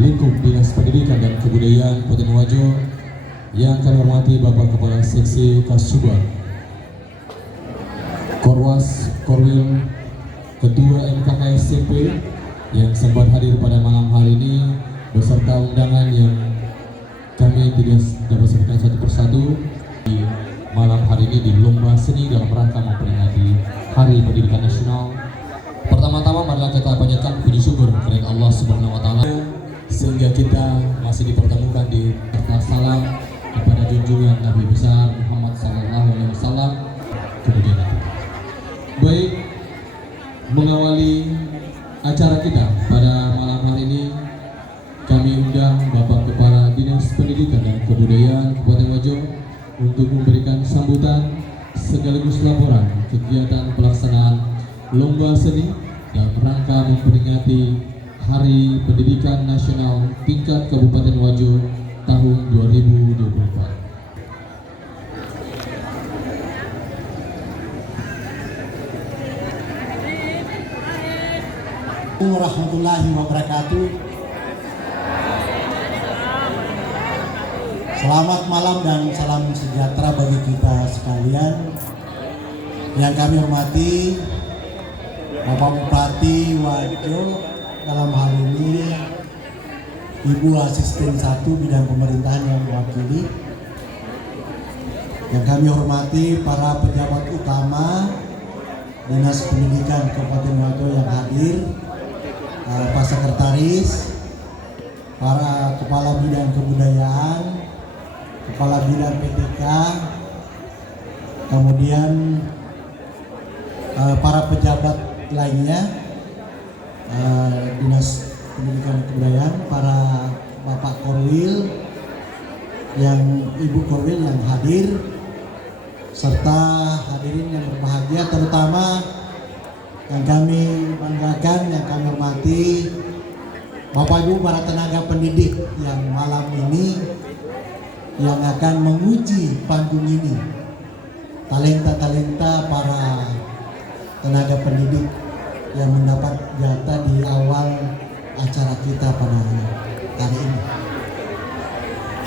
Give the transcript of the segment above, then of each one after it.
lingkup Dinas Pendidikan dan Kebudayaan Kabupaten Wajo, yang kami hormati Bapak Kepala Seksi Kasubag, Korwas, Korwil, Ketua MKKSCP yang sempat hadir pada malam hari ini beserta undangan yang kami tidak dapat sebutkan satu persatu di malam hari ini di lomba seni dalam rangka memperingati Hari Pendidikan Nasional. Pertama-tama marilah kita panjatkan puji syukur kepada Allah Subhanahu wa taala sehingga kita masih dipertemukan di salam kepada junjungan Nabi besar Muhammad sallallahu alaihi wasallam. Kemudian baik, mengawali acara kita pada malam hari ini kami undang Bapak Kepala Dinas Pendidikan dan Kebudayaan Kabupaten Wajo untuk memberikan sambutan sekaligus laporan kegiatan pelaksanaan lomba seni dalam rangka memperingati Hari Pendidikan Nasional tingkat Kabupaten Wajo tahun 2024. Warahmatullahi wabarakatuh. Selamat malam dan salam sejahtera bagi kita sekalian. Yang kami hormati Bapak Bupati Wajo, dalam hal ini Ibu Asisten 1 Bidang Pemerintahan yang mewakili. Yang kami hormati para pejabat utama Dinas Pendidikan Kabupaten Wajo yang hadir, Pak Sekretaris, para Kepala Bidang Kebudayaan, Kepala Bidang PTK, kemudian para pejabat lainnya, Dinas Pendidikan dan Kebudayaan, para Bapak Korwil, Ibu Korwil yang hadir, serta hadirin yang berbahagia, terutama yang kami banggakan, yang kami hormati Bapak Ibu para tenaga pendidik yang malam ini yang akan menguji panggung ini, talenta-talenta para tenaga pendidik yang mendapat jatah di awal acara kita pada hari ini.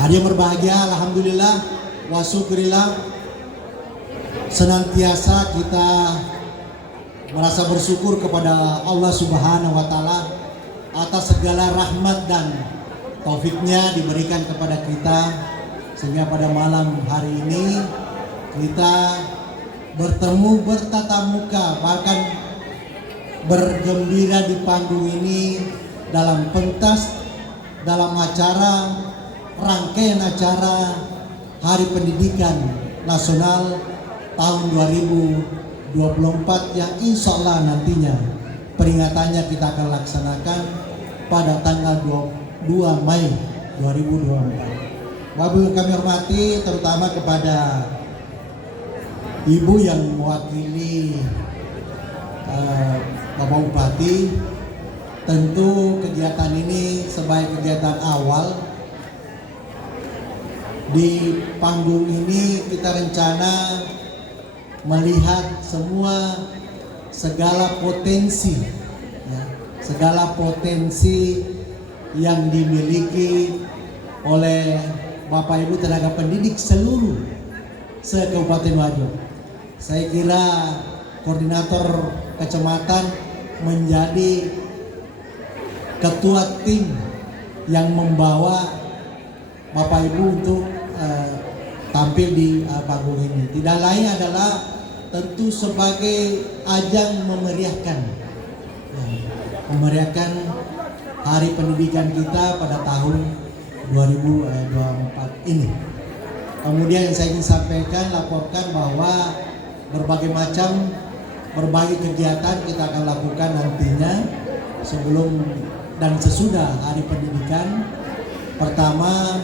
Hari yang berbahagia, alhamdulillah wa syukurillah, senantiasa kita merasa bersyukur kepada Allah Subhanahu wa taala atas segala rahmat dan taufiknya diberikan kepada kita, sehingga pada malam hari ini kita bertemu bertatap muka, bahkan bergembira di panggung ini dalam pentas, dalam acara, rangkaian acara Hari Pendidikan Nasional tahun 2024 yang insya Allah nantinya peringatannya kita akan laksanakan pada tanggal 22 Mei 2024. Wabil kami hormati terutama kepada Ibu yang mewakili Bapak Bupati. Tentu kegiatan ini sebagai kegiatan awal. Di panggung ini kita rencana melihat segala potensi, ya, segala potensi yang dimiliki oleh Bapak Ibu tenaga pendidik seluruh se-Kabupaten Wajo. Saya kira koordinator kecamatan menjadi ketua tim yang membawa Bapak Ibu untuk tampil di panggung ini. Tidak lain adalah tentu sebagai ajang memeriahkan Hari Pendidikan kita pada tahun 2024 ini. Kemudian yang saya ingin sampaikan, laporkan bahwa berbagai kegiatan kita akan lakukan nantinya sebelum dan sesudah Hari Pendidikan. Pertama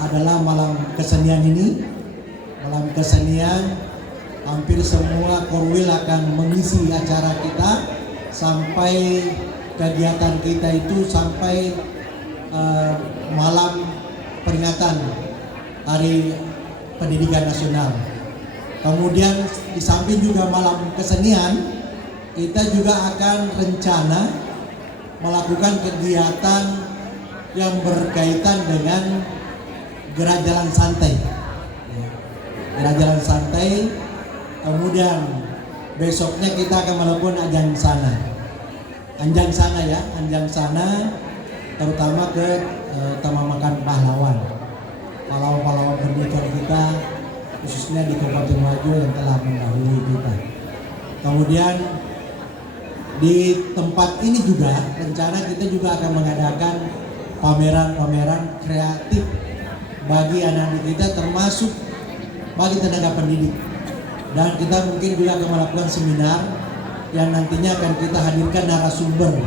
adalah malam kesenian ini. Malam kesenian, hampir semua korwil akan mengisi acara kita sampai kegiatan kita itu sampai malam peringatan Hari Pendidikan Nasional. Kemudian di samping juga malam kesenian, kita juga akan rencana melakukan kegiatan yang berkaitan dengan gerak jalan santai. Gerak jalan santai, kemudian besoknya kita akan melakukan anjang sana ya, anjang sana terutama ke Taman Makan Pahlawan pendidikan kita khususnya di Kabupaten Wajo yang telah mendahului kita. Kemudian di tempat ini juga rencana kita juga akan mengadakan pameran kreatif bagi anak-anak kita termasuk bagi tenaga pendidik, dan kita mungkin juga akan melakukan seminar yang nantinya akan kita hadirkan narasumber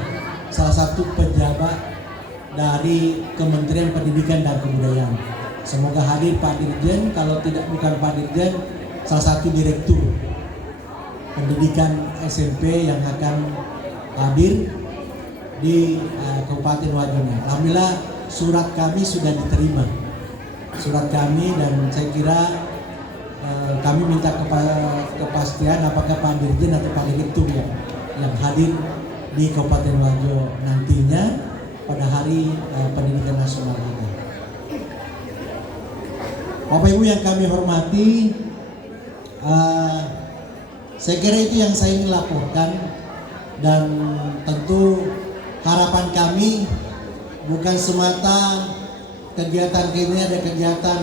salah satu pejabat dari Kementerian Pendidikan dan Kebudayaan. Semoga hadir Pak Dirjen, kalau tidak bukan Pak Dirjen, salah satu direktur pendidikan SMP yang akan hadir di Kabupaten Wajo. Alhamdulillah surat kami sudah diterima, dan saya kira kami minta kepastian apakah Pak Dirjen atau Pak Direktur yang hadir di Kabupaten Wajo nantinya pada hari pendidikan nasional kita. Bapak Ibu yang kami hormati, saya kira itu yang saya ingin laporkan, dan tentu harapan kami bukan semata kegiatan ini ada kegiatan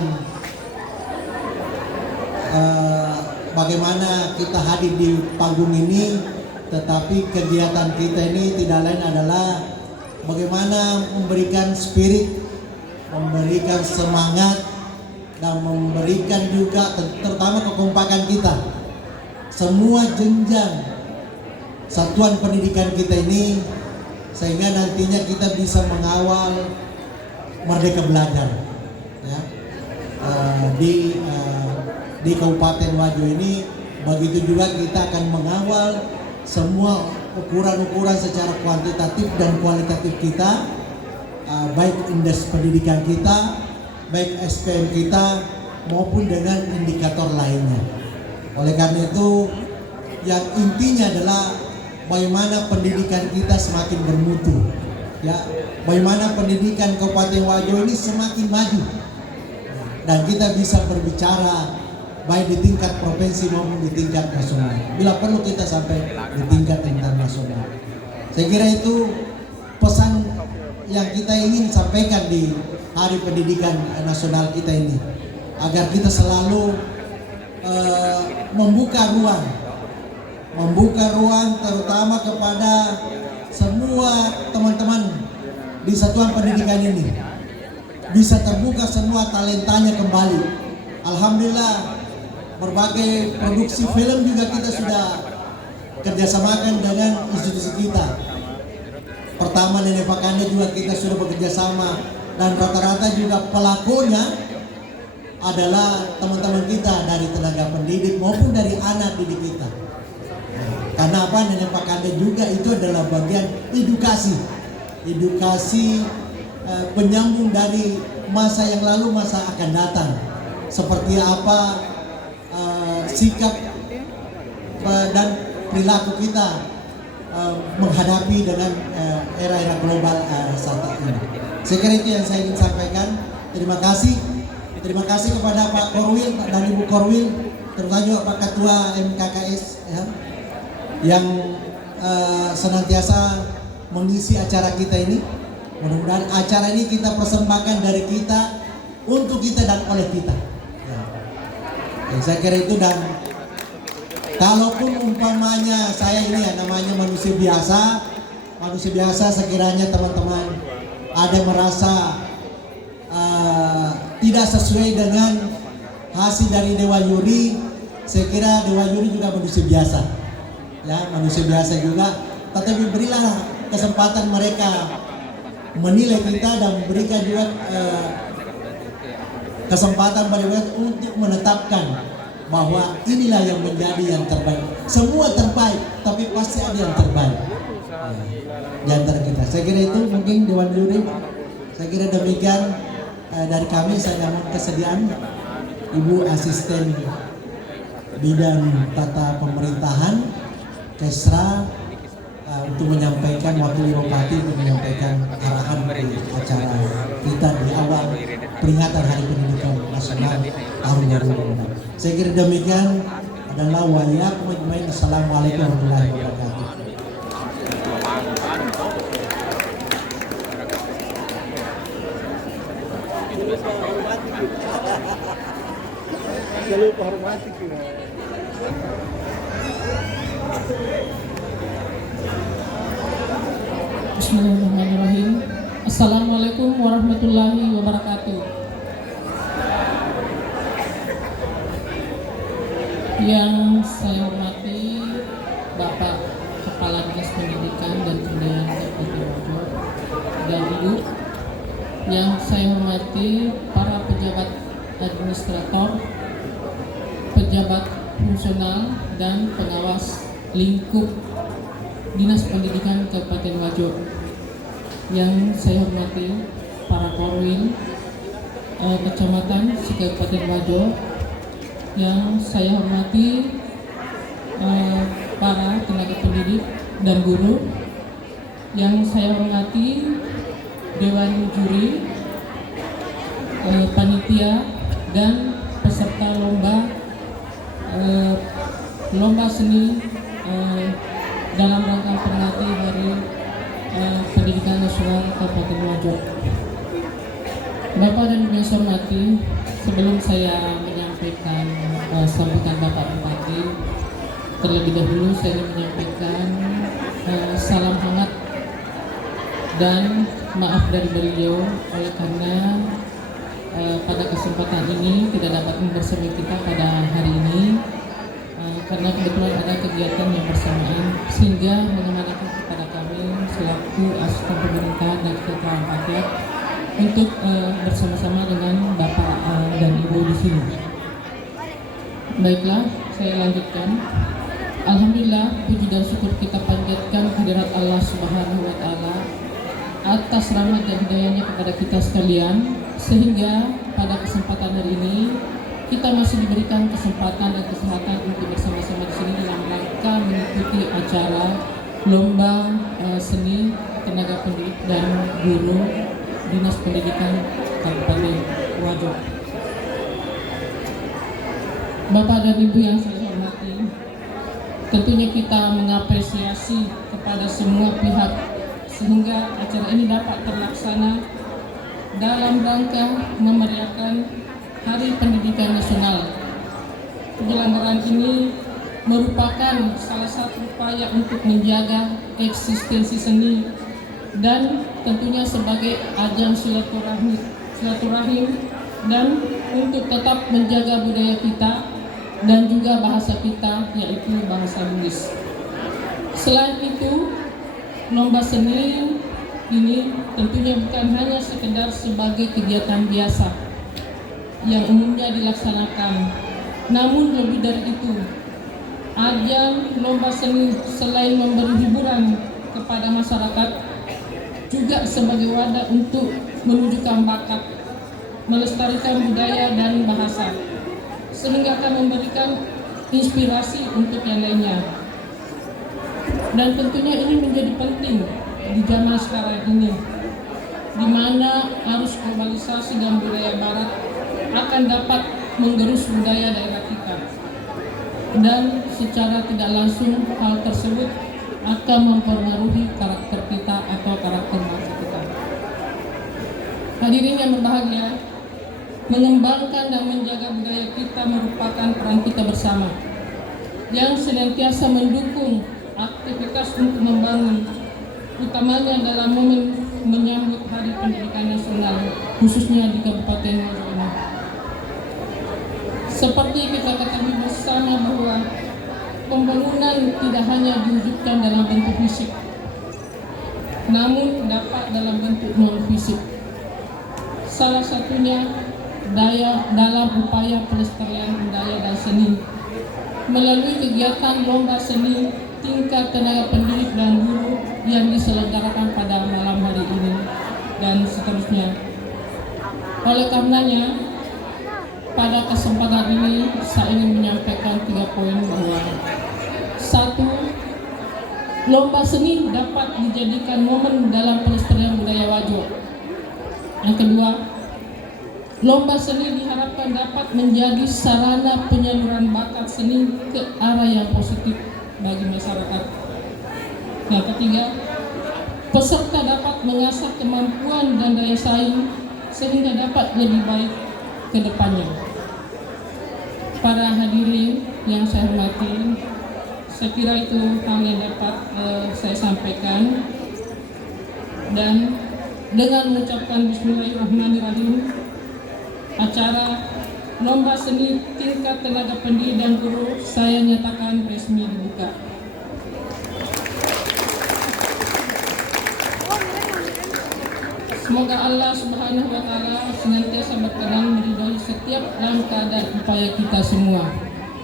bagaimana kita hadir di panggung ini, tetapi kegiatan kita ini tidak lain adalah bagaimana memberikan spirit, memberikan semangat, dan memberikan juga terutama kekompakan kita. Semua jenjang satuan pendidikan kita ini, sehingga nantinya kita bisa mengawal Merdeka Belajar ya. Di Kabupaten Wajo ini, begitu juga kita akan mengawal semua ukuran-ukuran secara kuantitatif dan kualitatif kita, baik indeks pendidikan kita, baik SPM kita, maupun dengan indikator lainnya. Oleh karena itu, yang intinya adalah bagaimana pendidikan kita semakin bermutu, ya, bagaimana pendidikan Kabupaten Wajo ini semakin maju, dan kita bisa berbicara baik di tingkat provinsi maupun di tingkat nasional. Bila perlu kita sampai di tingkat internasional. Saya kira itu pesan yang kita ingin sampaikan di Hari Pendidikan Nasional kita ini, agar kita selalu membuka ruang terutama kepada semua teman-teman di satuan pendidikan ini, bisa terbuka semua talentanya kembali. Alhamdulillah, berbagai produksi film juga kita sudah kerjasamakan dengan institusi kita. Pertama Nenek Pakande juga kita sudah bekerjasama, dan rata-rata juga pelakunya adalah teman-teman kita dari tenaga pendidik maupun dari anak didik kita. Karena apa? Nenek Pakande juga itu adalah bagian edukasi penyambung dari masa yang lalu, masa akan datang. Seperti apa sikap dan perilaku kita menghadapi dengan era-era global saat ini. Saya kira itu yang saya ingin sampaikan. Terima kasih kepada Pak Korwil dan Ibu Korwil, terutama juga Pak Ketua MKKS ya, yang senantiasa mengisi acara kita ini. Mudah-mudahan acara ini kita persembahkan dari kita untuk kita dan oleh kita. Saya kira itu, dan kalaupun umpamanya saya ini ya namanya manusia biasa, sekiranya teman-teman ada merasa tidak sesuai dengan hasil dari Dewa Juri, saya kira Dewa Juri juga manusia biasa juga, tetapi berilah kesempatan mereka menilai kita dan memberikan juga kesempatan pada mereka untuk menetapkan bahwa inilah yang menjadi yang terbaik. Semua terbaik, tapi pasti ada yang terbaik di antara kita. Saya kira itu mungkin Dewan Juri. Saya kira demikian dari kami. Saya mohon kesediaan Ibu Asisten Bidang Tata Pemerintahan Kesra untuk menyampaikan wakil bupati untuk menyampaikan arahan dari acara kita di awal peringatan Hari Pendidikan Nasional tahun 2006. Saya kira demikian adalah wayang majmain. Assalamualaikum warahmatullahi wabarakatuh. Bismillahirrahmanirrahim. Assalamualaikum warahmatullahi wabarakatuh. Yang saya hormati Bapak Kepala Dinas Pendidikan dan Kebudayaan Kabupaten Wajo dan Ibu. Yang saya hormati para pejabat administrator, pejabat fungsional dan pengawas lingkup Dinas Pendidikan Kabupaten Wajo. Yang saya hormati para korwil kecamatan se-Kabupaten Wajo. Yang saya hormati para tenaga pendidik dan guru. Yang saya hormati dewan juri, panitia dan peserta lomba seni dalam rangka peringati Hari Pendidikan Nasional Kabupaten Wajo. Bapak dan Ibu yang saya hormati, sebelum saya menyampaikan sambutan Bapak Bupati, terlebih dahulu saya ingin menyampaikan salam hangat dan maaf dari beliau oleh karena pada kesempatan ini tidak dapat bersama kita pada hari ini karena kebetulan ada kegiatan yang bersamaan sehingga mengemanakan kepada kami selaku asisten pemerintah dan kesejahteraan rakyat untuk bersama-sama dengan Bapak dan Ibu di sini. Baiklah, saya lanjutkan. Alhamdulillah, puji dan syukur kita panjatkan kehadirat Allah Subhanahu wa Ta'ala atas rahmat dan hidayahnya kepada kita sekalian, sehingga pada kesempatan hari ini kita masih diberikan kesempatan dan kesehatan untuk bersama-sama di sini dalam rangka mengikuti acara lomba seni tenaga pendidik dan guru Dinas Pendidikan Kabupaten Wajo. Bapak dan Ibu yang saya hormati, tentunya kita mengapresiasi kepada semua pihak sehingga acara ini dapat terlaksana dalam rangka memeriahkan Hari Pendidikan Nasional. Penyelenggaraan ini merupakan salah satu upaya untuk menjaga eksistensi seni dan tentunya sebagai ajang silaturahim dan untuk tetap menjaga budaya kita dan juga bahasa kita, yaitu bahasa Bugis. Selain itu, lomba seni ini tentunya bukan hanya sekedar sebagai kegiatan biasa yang umumnya dilaksanakan, namun lebih dari itu, ajang lomba seni selain memberi hiburan kepada masyarakat, juga sebagai wadah untuk menunjukkan bakat, melestarikan budaya dan bahasa, sehingga akan memberikan inspirasi untuk yang lainnya. Dan tentunya ini menjadi penting di zaman sekarang ini, di mana arus globalisasi dan budaya barat akan dapat menggerus budaya daerah kita. Dan secara tidak langsung hal tersebut akan mempengaruhi karakter kita atau karakter bangsa kita. Hadirin yang berbahagia, mengembangkan dan menjaga budaya kita merupakan peran kita bersama yang senantiasa mendukung aktivitas untuk membangun, utamanya dalam momen menyambut Hari Pendidikan Nasional, khususnya di Kabupaten Wajo ini. Seperti kita ketahui bersama bahwa pembangunan tidak hanya diwujudkan dalam bentuk fisik, namun dapat dalam bentuk non-fisik. Salah satunya dalam upaya pelestarian budaya dan seni melalui kegiatan lomba seni tingkat tenaga pendidik dan guru yang diselenggarakan pada malam hari ini dan seterusnya. Oleh karenanya, pada kesempatan ini saya ingin menyampaikan 3 poin bahwa 1. lomba seni dapat dijadikan momen dalam pelestarian budaya Wajo. Yang kedua, lomba seni diharapkan dapat menjadi sarana penyaluran bakat seni ke arah yang positif bagi masyarakat. Yang ketiga, peserta dapat mengasah kemampuan dan daya saing sehingga dapat lebih baik ke depannya. Para hadirin yang saya hormati, saya kira itu hal yang dapat saya sampaikan. Dan dengan mengucapkan Bismillahirrahmanirrahim, acara lomba seni tingkat tenaga pendidik dan guru saya nyatakan resmi dibuka. Semoga Allah Subhanahu wa Ta'ala senantiasa berkenan meridhai setiap langkah dan upaya kita semua.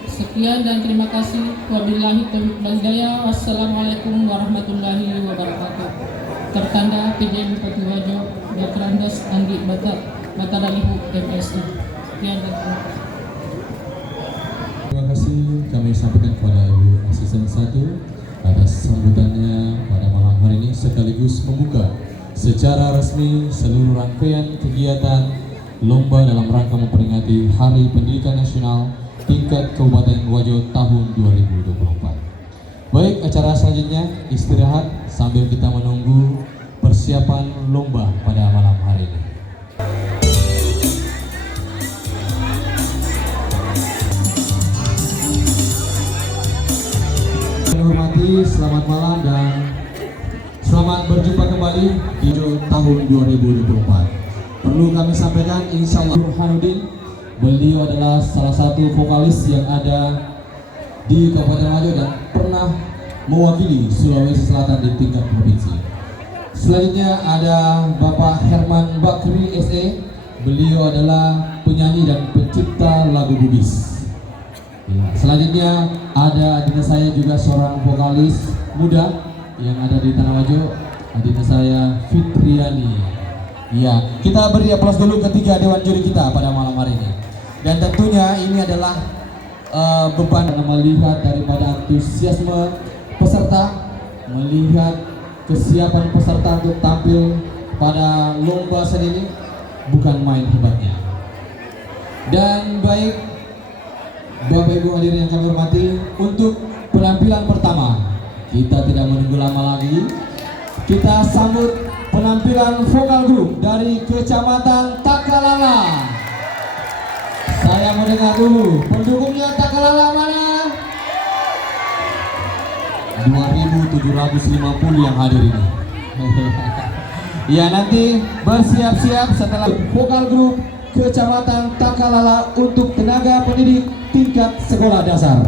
Sekian dan terima kasih. Wabillahi taufiq wal hidayah. Wassalamualaikum warahmatullahi wabarakatuh. Tertanda PJ Bupati Wajo, Dr. Andes Andi Batadalihu MSI. Sekian dan terima kasih. Terima kasih kami sampaikan kepada Ibu Asisten 1 atas sambutannya pada malam hari ini, sekaligus membuka secara resmi seluruh rangkaian kegiatan lomba dalam rangka memperingati Hari Pendidikan Nasional tingkat Kabupaten Wajo tahun 2024. Baik, acara selanjutnya istirahat sambil kita menunggu persiapan lomba pada malam hari ini. Hormati, selamat malam dan selamat berjumpa kembali di tahun 2024. Perlu kami sampaikan, insya Allah Burhanuddin, beliau adalah salah satu vokalis yang ada di Kabupaten Wajo dan pernah mewakili Sulawesi Selatan di tingkat provinsi. Selanjutnya ada Bapak Herman Bakri SE, beliau adalah penyanyi dan pencipta lagu Bugis. Ya, selanjutnya ada adinda saya juga seorang vokalis muda yang ada di Tanah Wajo, adinda saya Fitriani. Ya, kita beri aplaus dulu ketiga dewan juri kita pada malam hari ini. Dan tentunya ini adalah beban melihat daripada antusiasme peserta, melihat kesiapan peserta untuk tampil pada lomba seni ini bukan main hebatnya. Dan baik Bapak Ibu hadirin yang kami hormati, untuk penampilan pertama kita tidak menunggu lama lagi, kita sambut penampilan vokal grup dari Kecamatan Takalala. Saya mau dengar dulu pendukungnya Takalala mana? 2.750 yang hadir ini. Ya, nanti bersiap-siap setelah vokal grup Kecamatan Takalala untuk tenaga pendidik tingkat sekolah dasar.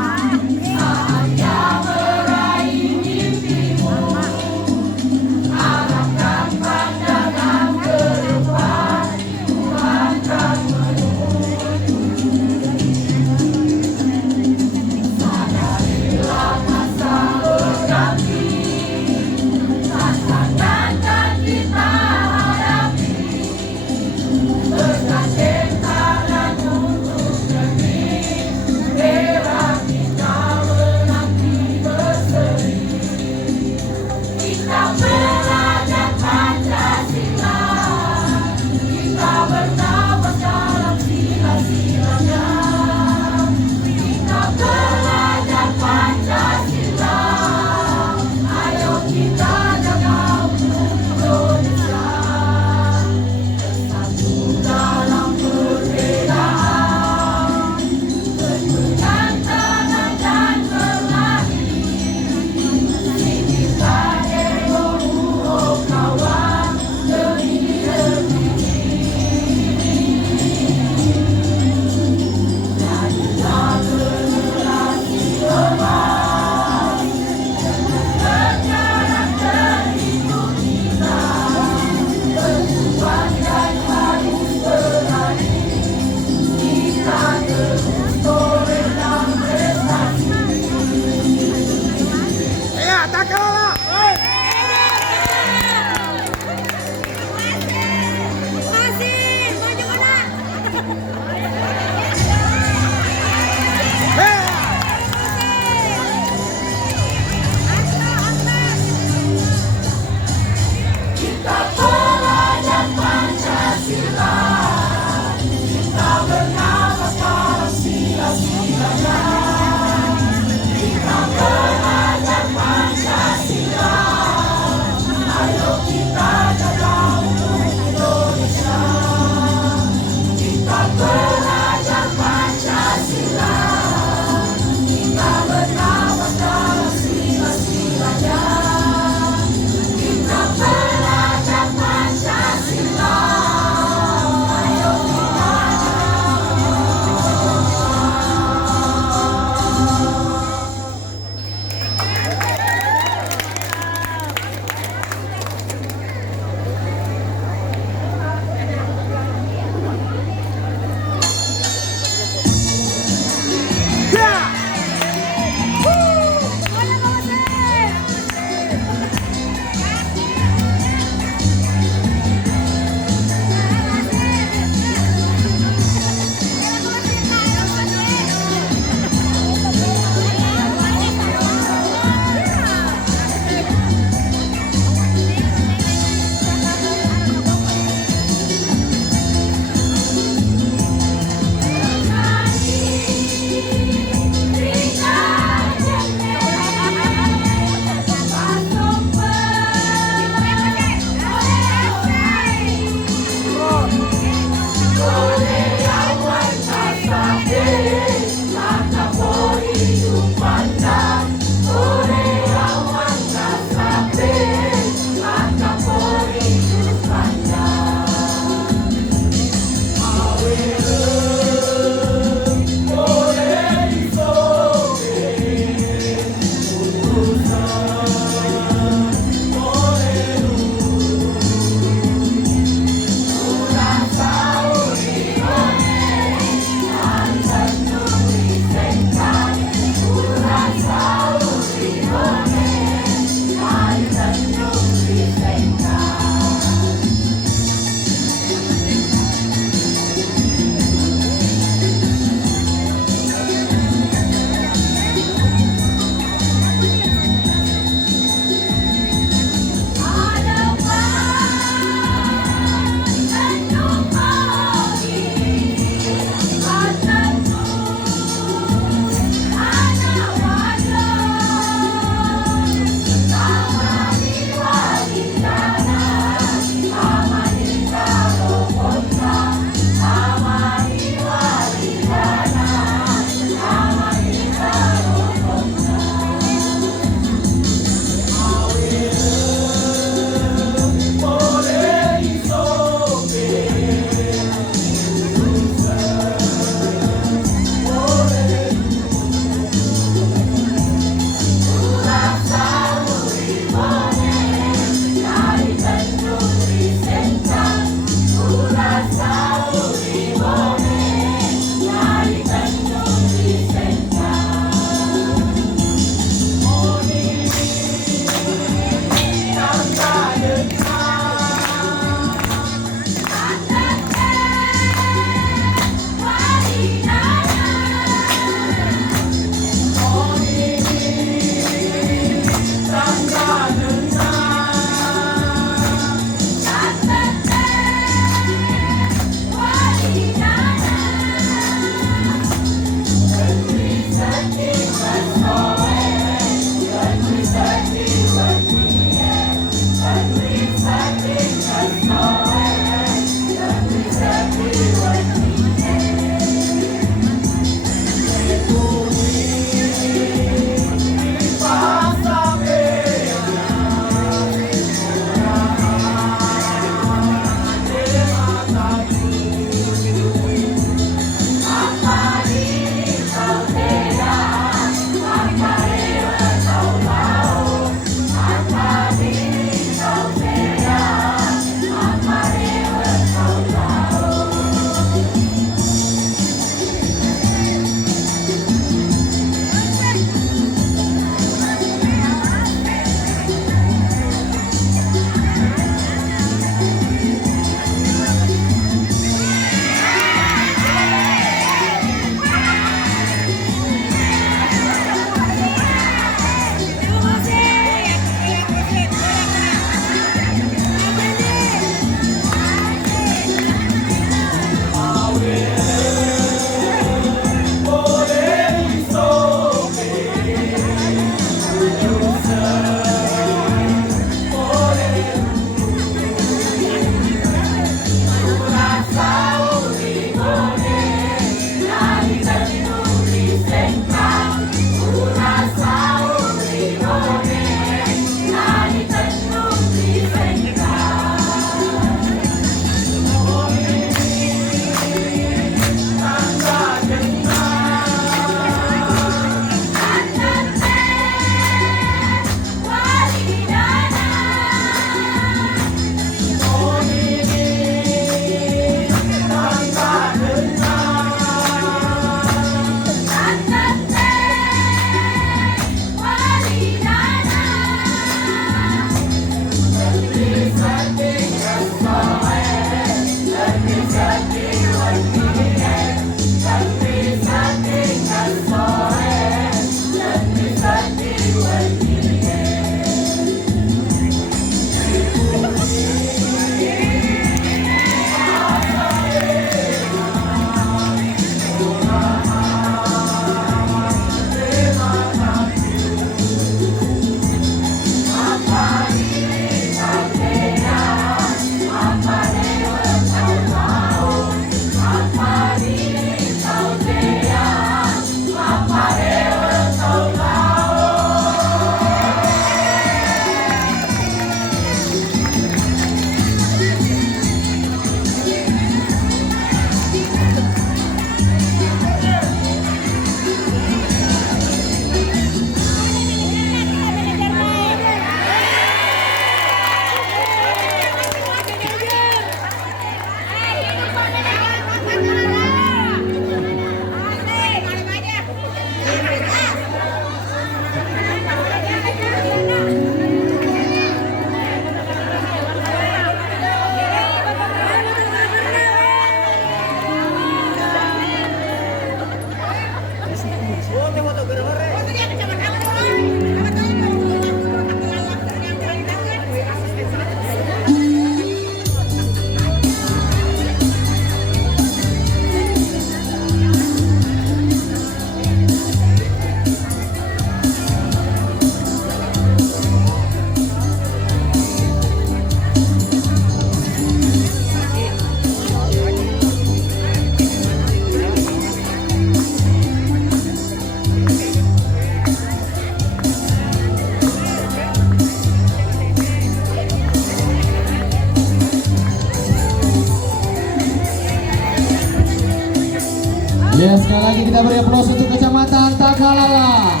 Ya, sekali lagi kita beri aplaus untuk Kecamatan Takalala.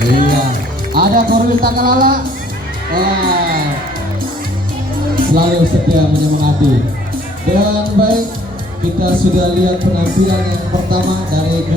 Iya, ada Korwil Takalala. Wah, selalu setia menyemangati. Dan baik, kita sudah lihat penampilan yang pertama dari